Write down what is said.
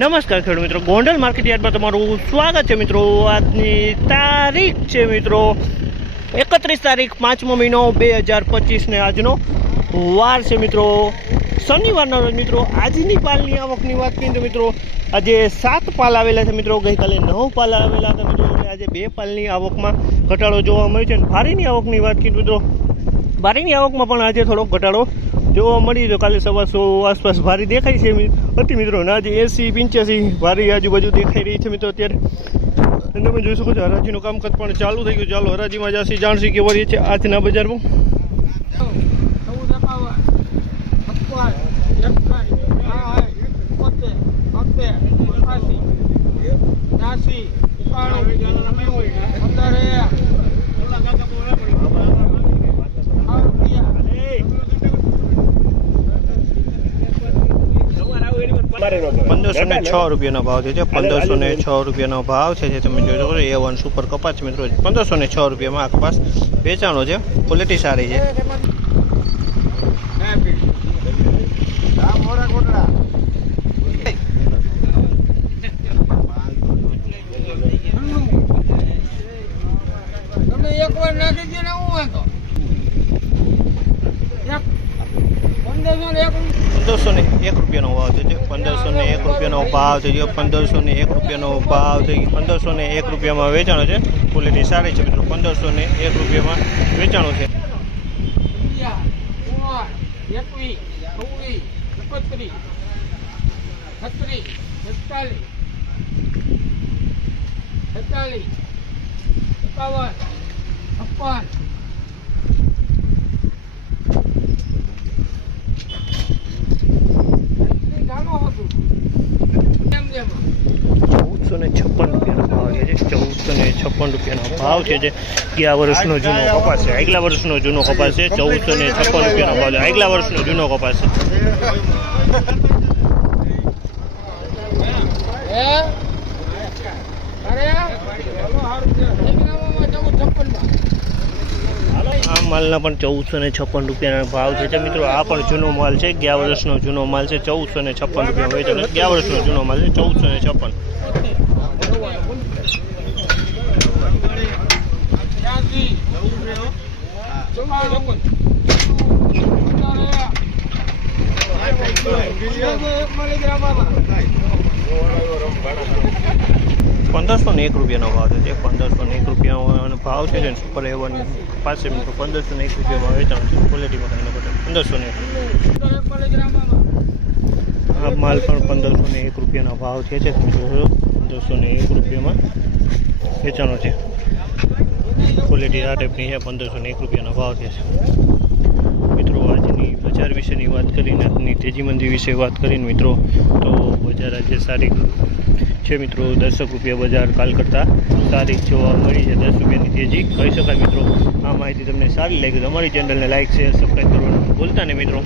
નમસ્કાર ખેડૂત મિત્રો. ગોંડલ માર્કેટ યાર્ડમાં તમારું સ્વાગત છે મિત્રો. આજની તારીખ છે મિત્રો એકત્રીસ તારીખ પાંચમો મહિનો બે હજાર પચીસને આજનો વાર છે મિત્રો. શનિવારના રોજ મિત્રો આજની પાલની આવકની વાત કરીએ તો મિત્રો, આજે સાત પાલ આવેલા છે મિત્રો. ગઈકાલે નવ પાલ આવેલા હતા મિત્રો. એટલે આજે બે પાલની આવકમાં ઘટાડો જોવા મળ્યો છે. અને ભારીની આવકની વાત કરીએ મિત્રો, ભારીની આવકમાં પણ આજે થોડોક ઘટાડો જોવા મળી તો કાલે સવારસો આસપાસ ભારી દેખાય છે અતિ મિત્રો ના જે એસી પંચ્યાસી ભારી આજુબાજુ દેખાઈ રહી છે મિત્રો અત્યારે તમે જોઈ શકો છો હરાજીનું કામકાજ પણ ચાલુ થઈ ગયું ચાલો હરાજીમાં જાસી જાણસી કેવા રહી છે આજના બજારમાં ચૌદ પંદરસો ને છ રૂપિયાનો ભાવ છે. જે પંદરસો ને છ રૂપિયાનો ભાવ છે જે તમે જોઈ શકો છો. એ વન સુપર કપાસ છે મિત્રો. પંદરસો ને છ રૂપિયામાં આ કપાસ વેચાણો છે. ક્વોલિટી સારી છે. તમે એક વાર નાખી દે ને હું વાંધો. એક પંદરસો ને એક પંદરસો ને એક રૂપિયાનો ભાવ છે જે પંદરસો ને એક રૂપિયાનો ભાવ થઈ ગયો પંદરસો ને એક રૂપિયાનો ભાવ છે પંદરસો ને એક રૂપિયામાં વેચાણો છે ક્વોલિટી સારી છે મિત્રો પંદરસો ને એક રૂપિયામાં વેચાણો છે છેતાલીસ, એકાવન, છપ્પન એટલી ગામો હતું એમ જેમ ચૌદસો ને છપ્પન રૂપિયાનો ભાવ છે ચૌદસો ને છપ્પન રૂપિયાનો ભાવ છે જે ગયા વર્ષનો જૂનો કપાસ છે. આગલા વર્ષનો જૂનો કપાસ છે. ચૌદસો ને છપ્પન રૂપિયાનો ભાવ છે. આગલા વર્ષનો જૂનો કપાસ છે. આ માલના પણ ચૌદસો ને છપ્પન રૂપિયાનો ભાવ છે. મિત્રો, આ પણ જૂનો માલ છે. ગયા વર્ષનો જૂનો માલ છે. ચૌદસો ને છપ્પન રૂપિયા વેચાણ. ગયા વર્ષનો જૂનો માલ છે. ચૌદસો ને છપ્પન. પંદરસો ને એક રૂપિયાનો ભાવ છે. જે પંદરસો ને એક રૂપિયાનો ભાવ છે ને સુપર એવન પાસે મિત્રો પંદરસો ને એક રૂપિયામાં વેચાણ છે. ક્વોલિટીમાં તમને બધા પંદરસો ને આ માલ પણ પંદરસો ને એક રૂપિયાનો ભાવ છે તમે જોયો? પંદરસો ને એક રૂપિયામાં વેચાણો છે. ક્વોલિટી આ ટાઈપની છે, પંદરસો ને એક રૂપિયાનો ભાવ છે. મિત્રો આજની બજાર વિશેની વાત કરીને આજની તેજી મંદી વિશે વાત કરીને મિત્રો, તો બજાર આજે સારી છે મિત્રો. દસક રૂપિયા બજાર કાલ કરતાં સારી જોવા મળી છે. દસ રૂપિયાની તેજી કહી શકાય મિત્રો. આ માહિતી તમને સારી લાગી તો અમારી ચેનલને લાઇક શેર સબસ્ક્રાઈબ કરવાનું ભૂલતા ને મિત્રો.